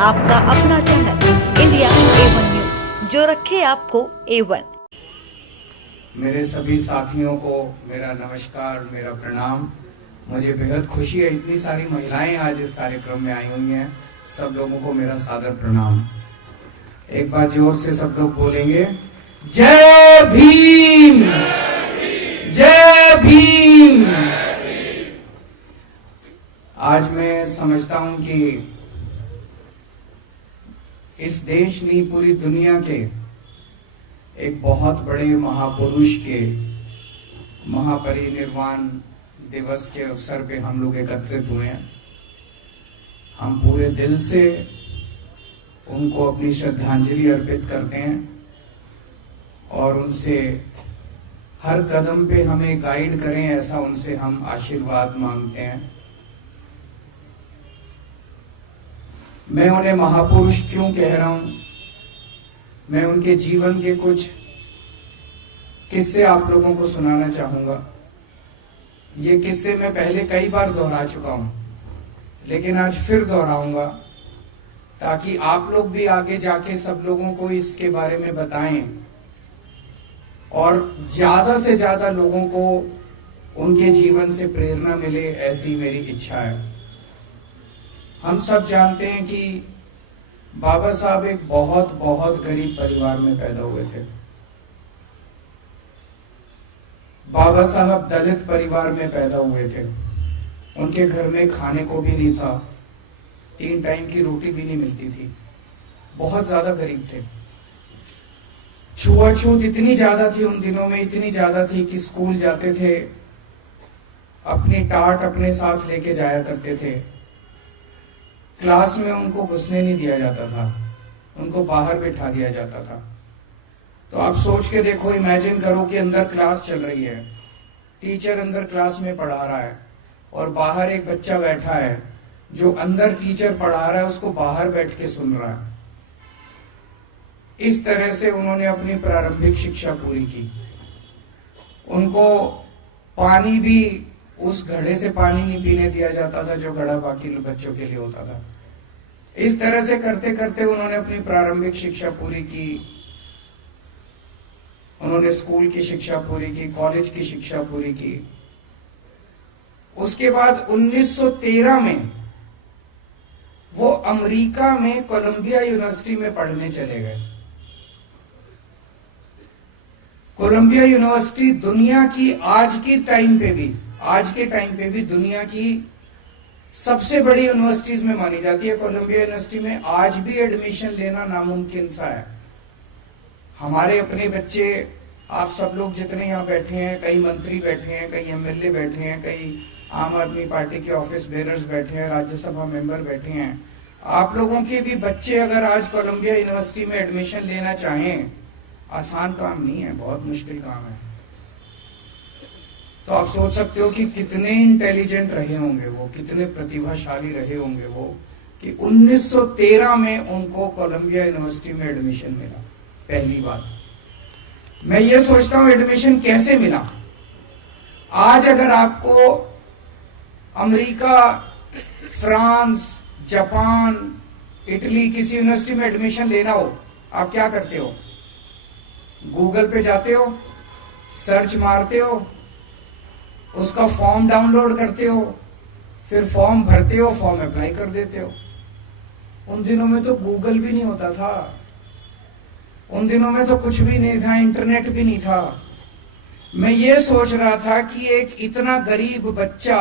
आपका अपना channel India A1 news, जो रखे आपको A1। मेरे सभी साथियों को मेरा नमस्कार, मेरा प्रणाम। मुझे बेहद खुशी है, इतनी सारी महिलाएं आज इस कार्यक्रम में आई हुई हैं। सब लोगों को मेरा सादर प्रणाम। एक बार जोर से सब लोग बोलेंगे, जय भीम, जय भीम। आज मैं समझता हूं कि इस देश नहीं, पूरी दुनिया के एक बहुत बड़े महापुरुष के महापरिनिर्वाण दिवस के अवसर पे हम लोग एकत्रित हुए हैं। हम पूरे दिल से उनको अपनी श्रद्धांजलि अर्पित करते हैं और उनसे हर कदम पे हमें गाइड करें, ऐसा उनसे हम आशीर्वाद मांगते हैं। मैं उन्हें महापुरुष क्यों कह रहा हूं? मैं उनके जीवन के कुछ किस्से आप लोगों को सुनाना चाहूंगा। ये किस्से मैं पहले कई बार दोहरा चुका हूं, लेकिन आज फिर दोहराऊंगा ताकि आप लोग भी आगे जाके सब लोगों को इसके बारे में बताएं और ज्यादा से ज्यादा लोगों को उनके जीवन से प्रेरणा मिले, ऐसी मेरी इच्छा है। हम सब जानते हैं कि बाबा साहब एक बहुत बहुत गरीब परिवार में पैदा हुए थे। बाबा साहब दलित परिवार में पैदा हुए थे। उनके घर में खाने को भी नहीं था, 3 टाइम की रोटी भी नहीं मिलती थी। बहुत ज्यादा गरीब थे। छुआछूत इतनी ज्यादा थी उन दिनों में, इतनी ज्यादा थी कि स्कूल जाते थे, अपनी टाट अपने साथ लेके जाया करते थे। क्लास में उनको घुसने नहीं दिया जाता था, उनको बाहर बैठा दिया जाता था। तो आप सोच के देखो, इमेजिन करो कि अंदर क्लास चल रही है, टीचर अंदर क्लास में पढ़ा रहा है और बाहर एक बच्चा बैठा है जो अंदर टीचर पढ़ा रहा है उसको बाहर बैठ के सुन रहा है। इस तरह से उन्होंने अपनी प्रारंभिक शिक्षा पूरी की। उनको पानी भी, उस घड़े से पानी नहीं पीने दिया जाता था जो घड़ा बाकी बच्चों के लिए होता था। इस तरह से करते करते उन्होंने अपनी प्रारंभिक शिक्षा पूरी की। उन्होंने स्कूल की शिक्षा पूरी की, कॉलेज की शिक्षा पूरी की। उसके बाद 1913 में वो अमेरिका में कोलंबिया यूनिवर्सिटी में पढ़ने चले गए। कोलंबिया यूनिवर्सिटी दुनिया की आज के टाइम पे भी दुनिया की सबसे बड़ी यूनिवर्सिटीज में मानी जाती है। कोलंबिया यूनिवर्सिटी में आज भी एडमिशन लेना नामुमकिन सा है। हमारे अपने बच्चे, आप सब लोग जितने यहाँ बैठे हैं, कई मंत्री बैठे हैं, कई एमएलए बैठे हैं, कई आम आदमी पार्टी के ऑफिस बेरर्स बैठे हैं, राज्यसभा मेंबर बैठे हैं। आप लोगों के भी बच्चे अगर आज कोलंबिया यूनिवर्सिटी में एडमिशन लेना चाहें, आसान काम नहीं है, बहुत मुश्किल काम है। तो आप सोच सकते हो कि कितने इंटेलिजेंट रहे होंगे वो, कितने प्रतिभाशाली रहे होंगे वो, कि 1913 में उनको कोलंबिया यूनिवर्सिटी में एडमिशन मिला। पहली बात मैं ये सोचता हूं, एडमिशन कैसे मिला? आज अगर आपको अमेरिका, फ्रांस, जापान, इटली किसी यूनिवर्सिटी में एडमिशन लेना हो, आप क्या करते हो? गूगल पे जाते हो, सर्च मारते हो, उसका फॉर्म डाउनलोड करते हो, फिर फॉर्म भरते हो, फॉर्म अप्लाई कर देते हो। उन दिनों में तो गूगल भी नहीं होता था, उन दिनों में तो कुछ भी नहीं था, इंटरनेट भी नहीं था। मैं ये सोच रहा था कि एक इतना गरीब बच्चा,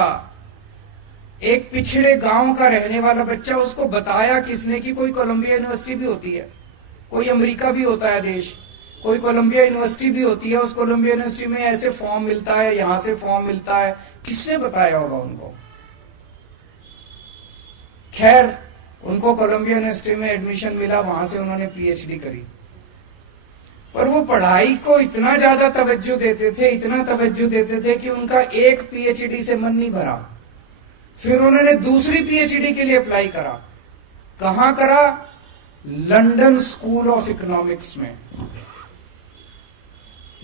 एक पिछड़े गांव का रहने वाला बच्चा, उसको बताया किसने कि कोई कोलंबिया यूनिवर्सिटी भी होती है, कोई अमेरिका भी होता है देश, कोई कोलंबिया यूनिवर्सिटी भी होती है। उस कोलंबिया यूनिवर्सिटी में ऐसे फॉर्म मिलता है, यहां से फॉर्म मिलता है। किसने बताया होगा उनको? खैर, उनको कोलंबिया यूनिवर्सिटी में एडमिशन मिला, वहां से उन्होंने पीएचडी करी। पर वो पढ़ाई को इतना ज्यादा तवज्जो देते थे, इतना तवज्जो देते थे कि उनका एक पीएचडी से मन नहीं भरा। फिर उन्होंने दूसरी पीएचडी के लिए अप्लाई करा। कहां करा? लंदन स्कूल ऑफ इकोनॉमिक्स में।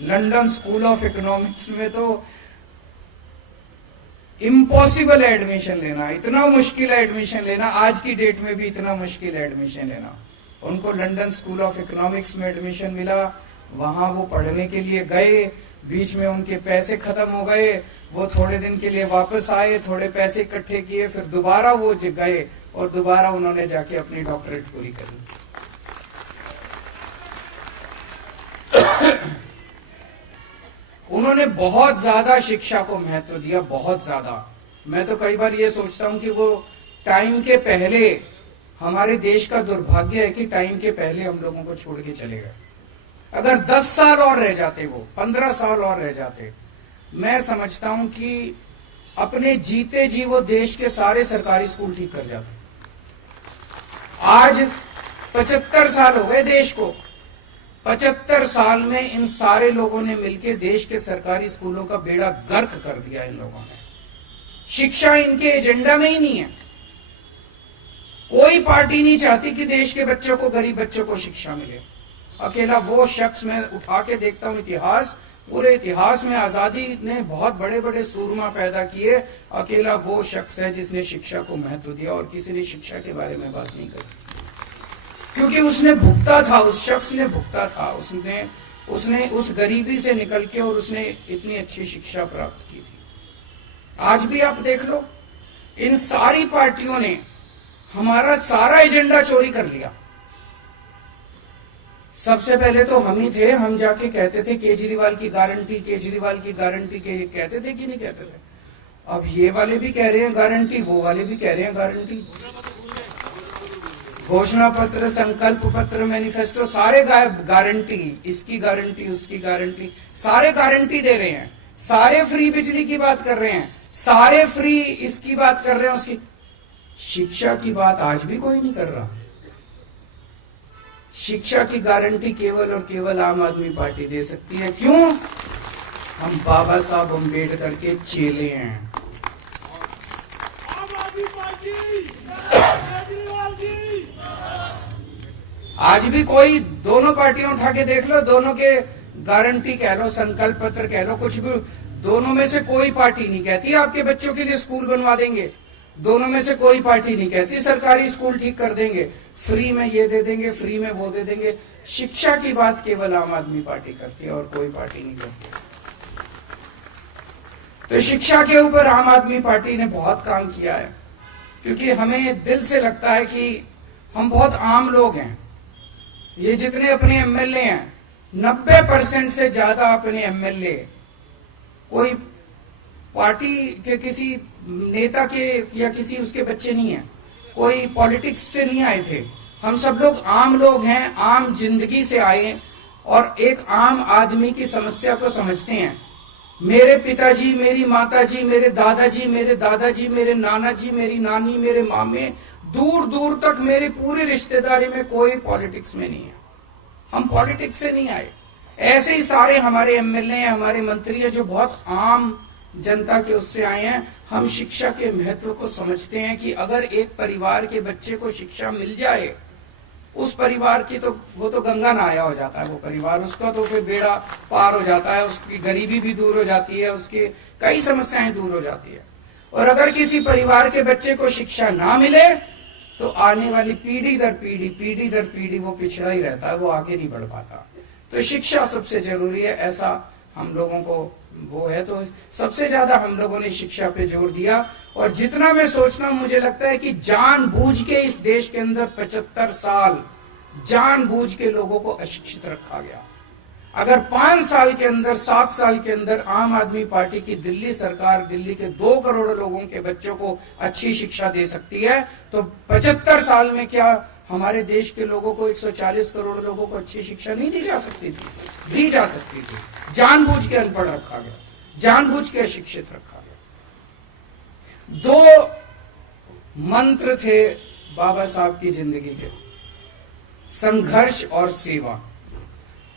लंदन स्कूल ऑफ इकोनॉमिक्स में तो इम्पॉसिबल है एडमिशन लेना, इतना मुश्किल है एडमिशन लेना, आज की डेट में भी इतना मुश्किल है एडमिशन लेना। उनको लंदन स्कूल ऑफ इकोनॉमिक्स में एडमिशन मिला, वहां वो पढ़ने के लिए गए, बीच में उनके पैसे खत्म हो गए, वो थोड़े दिन के लिए वापस आए, थोड़े पैसे इकट्ठे किए, फिर दोबारा वो गए और दोबारा उन्होंने जाके अपनी डॉक्टरेट पूरी करी। उन्होंने बहुत ज्यादा शिक्षा को महत्व दिया, बहुत ज्यादा। मैं तो कई बार ये सोचता हूं कि वो टाइम के पहले, हमारे देश का दुर्भाग्य है कि टाइम के पहले हम लोगों को छोड़ के चले गए। अगर 10 साल और रह जाते, वो 15 साल और रह जाते, मैं समझता हूं कि अपने जीते जी वो देश के सारे सरकारी स्कूल ठीक कर जाते। आज 75 साल हो गए देश को, 75 साल में इन सारे लोगों ने मिलकर देश के सरकारी स्कूलों का बेड़ा गर्क कर दिया। इन लोगों ने, शिक्षा इनके एजेंडा में ही नहीं है। कोई पार्टी नहीं चाहती कि देश के बच्चों को, गरीब बच्चों को शिक्षा मिले। अकेला वो शख्स, मैं उठा के देखता हूं इतिहास, पूरे इतिहास में आजादी ने बहुत बड़े बड़े सूरमा पैदा किए, अकेला वो शख्स है जिसने शिक्षा को महत्व दिया और किसी ने शिक्षा के बारे में बात नहीं करी। क्योंकि उसने भुगता था, उस शख्स ने भुगता था, उसने उस गरीबी से निकल के और उसने इतनी अच्छी शिक्षा प्राप्त की थी। आज भी आप देख लो, इन सारी पार्टियों ने हमारा सारा एजेंडा चोरी कर लिया। सबसे पहले तो हम ही थे, हम जाके कहते थे केजरीवाल की गारंटी, केजरीवाल की गारंटी के कहते थे कि नहीं कहते थे। अब ये वाले भी कह रहे हैं गारंटी, वो वाले भी कह रहे हैं गारंटी। घोषणा पत्र, संकल्प पत्र, मैनिफेस्टो, सारे गारंटी, इसकी गारंटी, उसकी गारंटी, सारे गारंटी दे रहे हैं। सारे फ्री बिजली की बात कर रहे हैं, सारे फ्री इसकी बात कर रहे हैं, उसकी। शिक्षा की बात आज भी कोई नहीं कर रहा। शिक्षा की गारंटी केवल और केवल आम आदमी पार्टी दे सकती है। क्यों? हम बाबा साहब अम्बेडकर के चेले हैं। आज भी कोई, दोनों पार्टियां उठा के देख लो, दोनों के गारंटी कह लो, संकल्प पत्र कह लो, कुछ भी, दोनों में से कोई पार्टी नहीं कहती आपके बच्चों के लिए स्कूल बनवा देंगे। दोनों में से कोई पार्टी नहीं कहती सरकारी स्कूल ठीक कर देंगे, फ्री में ये दे देंगे, फ्री में वो दे देंगे। शिक्षा की बात केवल आम आदमी पार्टी करती है और कोई पार्टी नहीं करती। तो शिक्षा के ऊपर आम आदमी पार्टी ने बहुत काम किया है, क्योंकि हमें दिल से लगता है कि हम बहुत आम लोग हैं। ये जितने अपने एमएलए हैं, 90% से ज्यादा अपने एमएलए कोई पार्टी के किसी नेता के या किसी उसके बच्चे नहीं है, कोई पॉलिटिक्स से नहीं आए थे। हम सब लोग आम लोग हैं, आम जिंदगी से आए और एक आम आदमी की समस्या को समझते हैं। मेरे पिताजी, मेरी माताजी, मेरे दादाजी, मेरे नाना जी, मेरी नानी, मेरे मामे, दूर दूर तक मेरी पूरी रिश्तेदारी में कोई पॉलिटिक्स में नहीं है। हम पॉलिटिक्स से नहीं आए। ऐसे ही सारे हमारे एमएलए हैं, हमारे मंत्री हैं, जो बहुत आम जनता के उससे आए हैं। हम शिक्षा के महत्व को समझते हैं कि अगर एक परिवार के बच्चे को शिक्षा मिल जाए, उस परिवार की तो वो तो गंगा नहाया हो जाता है। वो परिवार, उसका तो फिर बेड़ा पार हो जाता है, उसकी गरीबी भी दूर हो जाती है, उसकी कई समस्याएं दूर हो जाती है। और अगर किसी परिवार के बच्चे को शिक्षा ना मिले तो आने वाली पीढ़ी दर पीढ़ी वो पिछड़ा ही रहता है, वो आगे नहीं बढ़ पाता। तो शिक्षा सबसे जरूरी है, ऐसा हम लोगों को वो है। तो सबसे ज्यादा हम लोगों ने शिक्षा पे जोर दिया। और जितना मैं सोचता हूं, मुझे लगता है कि जानबूझ के इस देश के अंदर 75 साल जानबूझ के लोगों को अशिक्षित रखा गया। अगर 5 साल के अंदर, 7 साल के अंदर आम आदमी पार्टी की दिल्ली सरकार दिल्ली के 2 करोड़ लोगों के बच्चों को अच्छी शिक्षा दे सकती है, तो 75 साल में क्या हमारे देश के लोगों को, 140 करोड़ लोगों को अच्छी शिक्षा नहीं दी जा सकती थी? दी जा सकती थी। जानबूझ के अनपढ़ रखा गया, जानबूझ के अशिक्षित रखा गया। 2 मंत्र थे बाबा साहब की जिंदगी के, संघर्ष और सेवा,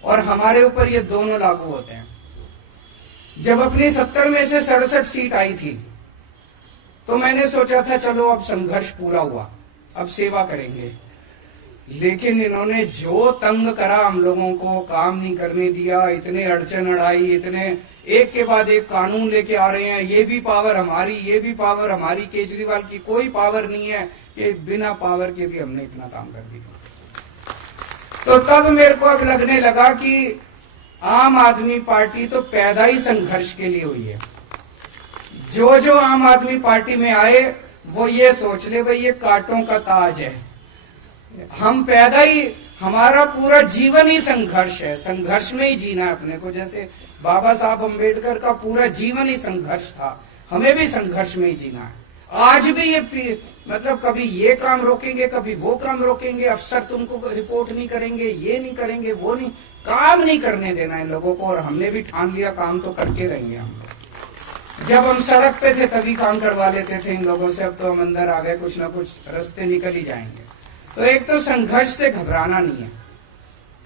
और हमारे ऊपर ये दोनों लागू होते हैं। जब अपनी 70 में से 67 सीट आई थी, तो मैंने सोचा था चलो अब संघर्ष पूरा हुआ, अब सेवा करेंगे। लेकिन इन्होंने जो तंग करा हम लोगों को, काम नहीं करने दिया, इतने अड़चन अड़ाई, इतने एक के बाद एक कानून लेके आ रहे हैं, ये भी पावर हमारी, ये भी पावर हमारी। केजरीवाल की कोई पावर नहीं है कि बिना पावर के भी हमने इतना काम कर दिया। तो तब मेरे को अब लगने लगा कि आम आदमी पार्टी तो पैदा ही संघर्ष के लिए हुई है। जो जो आम आदमी पार्टी में आए वो ये सोच ले भाई ये कांटों का ताज है। हम पैदा ही, हमारा पूरा जीवन ही संघर्ष है, संघर्ष में ही जीना है अपने को। जैसे बाबा साहब अम्बेडकर का पूरा जीवन ही संघर्ष था, हमें भी संघर्ष में ही जीना है। आज भी ये मतलब कभी ये काम रोकेंगे, कभी वो काम रोकेंगे, अफसर तुमको रिपोर्ट नहीं करेंगे, ये नहीं करेंगे, वो नहीं, काम नहीं करने देना इन लोगों को। और हमने भी ठान लिया काम तो करके रहेंगे हम लोग। जब हम सड़क पे थे तभी काम करवा लेते थे इन लोगों से, अब तो हम अंदर आ गए, कुछ ना कुछ रास्ते निकल ही जाएंगे। तो एक तो संघर्ष से घबराना नहीं है।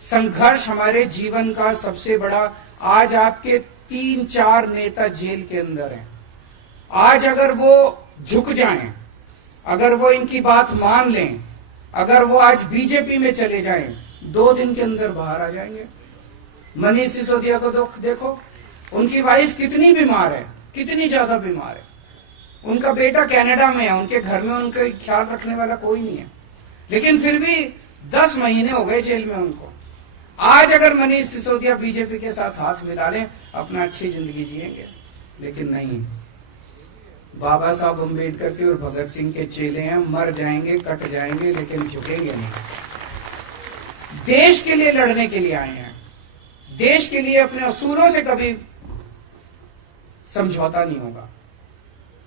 संघर्ष हमारे जीवन का सबसे बड़ा, आज आपके 3-4 नेता जेल के अंदर हैं। आज अगर वो झुक जाएं, अगर वो इनकी बात मान लें, अगर वो आज बीजेपी में चले जाएं, 2 दिन के अंदर बाहर आ जाएंगे। मनीष सिसोदिया को देखो, उनकी वाइफ कितनी बीमार है, कितनी ज्यादा बीमार है। उनका बेटा कनाडा में है, उनके घर में उनका ख्याल रखने वाला कोई नहीं है, लेकिन फिर भी 10 महीने हो गए जेल में उनको। आज अगर मनीष सिसोदिया बीजेपी के साथ हाथ मिला लें, अपना अच्छी जिंदगी जिएंगे, लेकिन नहीं। बाबा साहब अम्बेडकर के और भगत सिंह के चेले हैं, मर जाएंगे, कट जाएंगे, लेकिन झुकेंगे नहीं। देश के लिए लड़ने के लिए आए हैं, देश के लिए अपने असूलों से कभी समझौता नहीं होगा।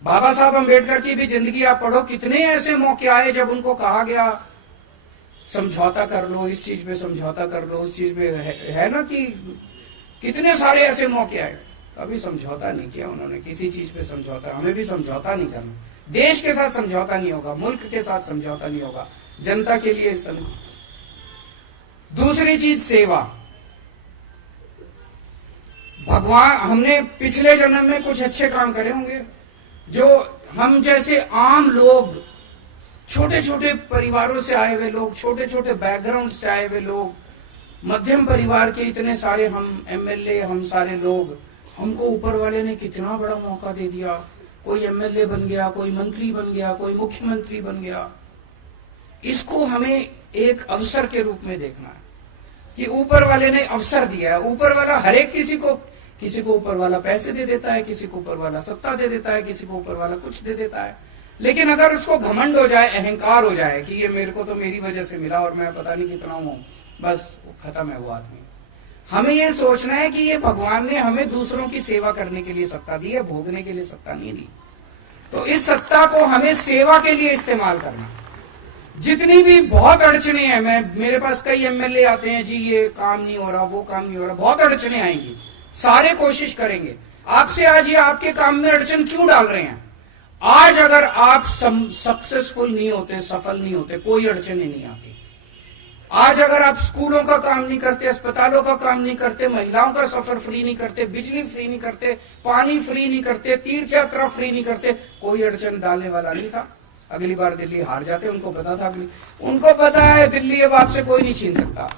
बाबा साहब अम्बेडकर की भी जिंदगी आप पढ़ो, कितने ऐसे मौके आए जब उनको कहा गया समझौता कर लो, इस चीज पे समझौता कर लो, उस चीज पे है ना, कि कितने सारे ऐसे मौके आए, कभी समझौता नहीं किया उन्होंने किसी चीज पे समझौता। हमें भी समझौता नहीं करना, देश के साथ समझौता नहीं होगा, मुल्क के साथ समझौता नहीं होगा, जनता के लिए दूसरी चीज सेवा। भगवान, हमने पिछले जन्म में कुछ अच्छे काम करे होंगे, जो हम जैसे आम लोग, छोटे छोटे परिवारों से आए हुए लोग, छोटे छोटे बैकग्राउंड से आए हुए लोग, मध्यम परिवार के इतने सारे हम एमएलए, हम सारे लोग, हमको ऊपर वाले ने कितना बड़ा मौका दे दिया। कोई एमएलए बन गया, कोई मंत्री बन गया, कोई मुख्यमंत्री बन गया। इसको हमें एक अवसर के रूप में देखना है कि ऊपर वाले ने अवसर दिया है। ऊपर वाला हर एक किसी को ऊपर वाला पैसे दे देता है, किसी को ऊपर वाला सत्ता दे देता है, किसी को ऊपर वाला कुछ दे देता है। लेकिन अगर उसको घमंड हो जाए, अहंकार हो जाए कि ये मेरे को तो मेरी वजह से मिला और मैं पता नहीं कितना हूं, बस खत्म है वो आदमी। हमें ये सोचना है कि ये भगवान ने हमें दूसरों की सेवा करने के लिए सत्ता दी है, भोगने के लिए सत्ता नहीं दी। तो इस सत्ता को हमें सेवा के लिए इस्तेमाल करना। जितनी भी बहुत अड़चने हैं, मेरे पास कई एमएलए आते हैं, जी ये काम नहीं हो रहा, वो काम नहीं हो रहा, बहुत अड़चने आएंगी, सारे कोशिश करेंगे। आपसे आज ये आपके काम में अड़चन क्यों डाल रहे हैं? आज अगर आप सक्सेसफुल नहीं होते, सफल नहीं होते, कोई अड़चने नहीं आती। आज अगर आप स्कूलों का काम नहीं करते, अस्पतालों का काम नहीं करते, महिलाओं का सफर फ्री नहीं करते, बिजली फ्री नहीं करते, पानी फ्री नहीं करते, तीर्थ यात्रा फ्री नहीं करते, कोई अड़चन डालने वाला नहीं था। अगली बार दिल्ली हार जाते, उनको पता था, उनको पता है दिल्ली अब आपसे कोई नहीं छीन सकता।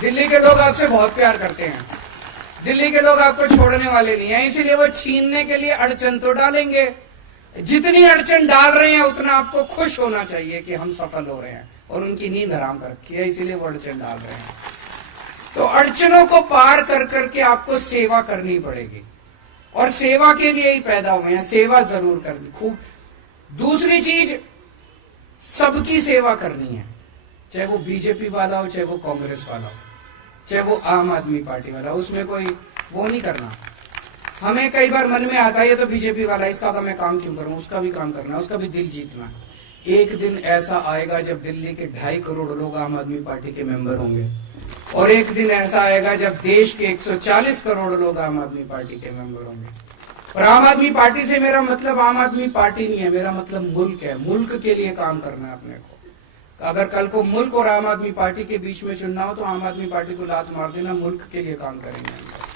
दिल्ली के लोग आपसे बहुत प्यार करते हैं, दिल्ली के लोग आपको छोड़ने वाले नहीं है, इसीलिए वो छीनने के लिए अड़चन तो डालेंगे। जितनी अड़चन डाल रहे हैं उतना आपको खुश होना चाहिए कि हम सफल हो रहे हैं, और उनकी नींद हराम कर रखी है, इसीलिए वो अड़चन डाल रहे हैं। तो अड़चनों को पार कर करके आपको सेवा करनी पड़ेगी, और सेवा के लिए ही पैदा हुए हैं, सेवा जरूर करनी खूब। दूसरी चीज, सबकी सेवा करनी है, चाहे वो बीजेपी वाला हो, चाहे वो कांग्रेस वाला हो, चाहे वो आम आदमी पार्टी वाला, उसमें कोई वो नहीं करना। हमें कई बार मन में आता है ये तो बीजेपी वाला, इसका मैं काम क्यों करूं, उसका भी काम करना, उसका भी दिल जीतना है। एक दिन ऐसा आएगा जब दिल्ली के 2.5 करोड़ लोग आम आदमी पार्टी के मेंबर होंगे, और एक दिन ऐसा आएगा जब देश के 140 करोड़ लोग आम आदमी पार्टी के मेंबर होंगे। और आम आदमी पार्टी से मेरा मतलब आम आदमी पार्टी नहीं है, मेरा मतलब मुल्क है। मुल्क के लिए काम करना है अपने को। अगर कल को मुल्क और आम आदमी पार्टी के बीच में चुनना हो तो आम आदमी पार्टी को लात मार देना, मुल्क के लिए काम करेंगे।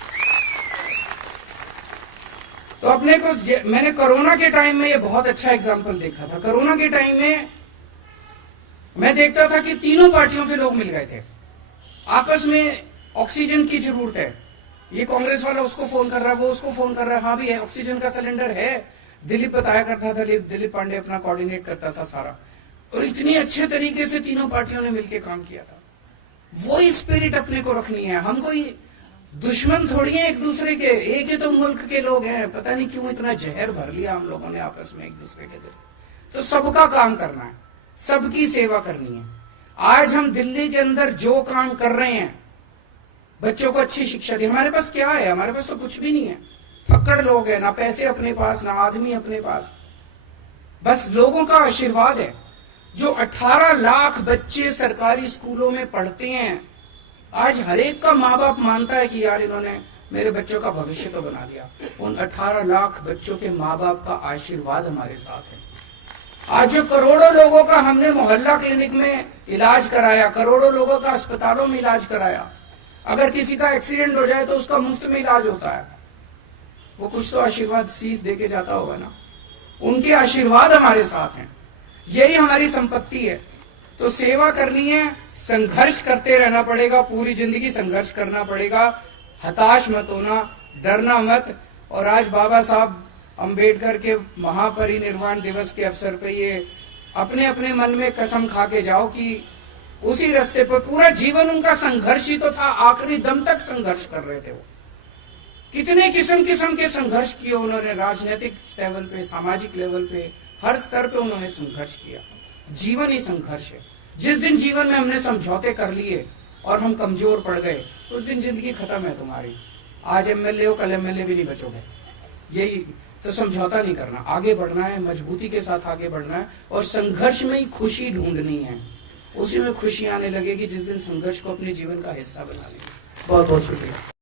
तो अपने को, मैंने कोरोना के टाइम में ये बहुत अच्छा एग्जाम्पल देखा था। कोरोना के टाइम में मैं देखता था कि तीनों पार्टियों के लोग मिल गए थे, आपस में ऑक्सीजन की जरूरत है, ये कांग्रेस वाला उसको फोन कर रहा है, वो उसको फोन कर रहा है, हाँ भी है, ऑक्सीजन का सिलेंडर है। दिलीप बताया करता था, दिलीप पांडे अपना कोऑर्डिनेट करता था सारा, और इतनी अच्छे तरीके से तीनों पार्टियों ने मिलकर काम किया था। वही स्पिरिट अपने को रखनी है। हम कोई दुश्मन थोड़ी है एक दूसरे के, एक ही तो मुल्क के लोग हैं। पता नहीं क्यों इतना जहर भर लिया हम लोगों ने आपस में एक दूसरे के दिल। तो सबका काम करना है, सबकी सेवा करनी है। आज हम दिल्ली के अंदर जो काम कर रहे हैं, बच्चों को अच्छी शिक्षा दी, हमारे पास क्या है? हमारे पास तो कुछ भी नहीं है। पकड़ लोग हैं, ना पैसे अपने पास, ना आदमी अपने पास, बस लोगों का आशीर्वाद है। जो 18 लाख बच्चे सरकारी स्कूलों में पढ़ते हैं, आज हर एक का माँ बाप मानता है कि यार इन्होंने मेरे बच्चों का भविष्य तो बना दिया। उन 18 लाख बच्चों के माँ बाप का आशीर्वाद हमारे साथ है। आज जो करोड़ों लोगों का हमने मोहल्ला क्लिनिक में इलाज कराया, करोड़ों लोगों का अस्पतालों में इलाज कराया, अगर किसी का एक्सीडेंट हो जाए तो उसका मुफ्त में इलाज होता है, वो कुछ तो आशीर्वाद शीश दे के जाता होगा ना। उनके आशीर्वाद हमारे साथ हैं, यही हमारी संपत्ति है। तो सेवा करनी है, संघर्ष करते रहना पड़ेगा, पूरी जिंदगी संघर्ष करना पड़ेगा। हताश मत होना, डरना मत। और आज बाबा साहब अंबेडकर के महापरिनिर्वाण दिवस के अवसर पे ये अपने अपने मन में कसम खा के जाओ कि उसी रास्ते पर पूरा जीवन उनका संघर्ष ही तो था। आखिरी दम तक संघर्ष कर रहे थे वो। कितने किस्म किस्म के संघर्ष किए उन्होंने, राजनीतिक लेवल पे, सामाजिक लेवल पे, हर स्तर पे उन्होंने संघर्ष किया। जीवन ही संघर्ष है। जिस दिन जीवन में हमने समझौते कर लिए और हम कमजोर पड़ गए, उस दिन जिंदगी खत्म है तुम्हारी। आज एमएलए हो, कल एमएलए भी नहीं बचोगे। यही तो, समझौता नहीं करना, आगे बढ़ना है, मजबूती के साथ आगे बढ़ना है। और संघर्ष में ही खुशी ढूंढनी है, उसी में खुशी आने लगेगी जिस दिन संघर्ष को अपने जीवन का हिस्सा बना लेंगे। बहुत बहुत शुक्रिया।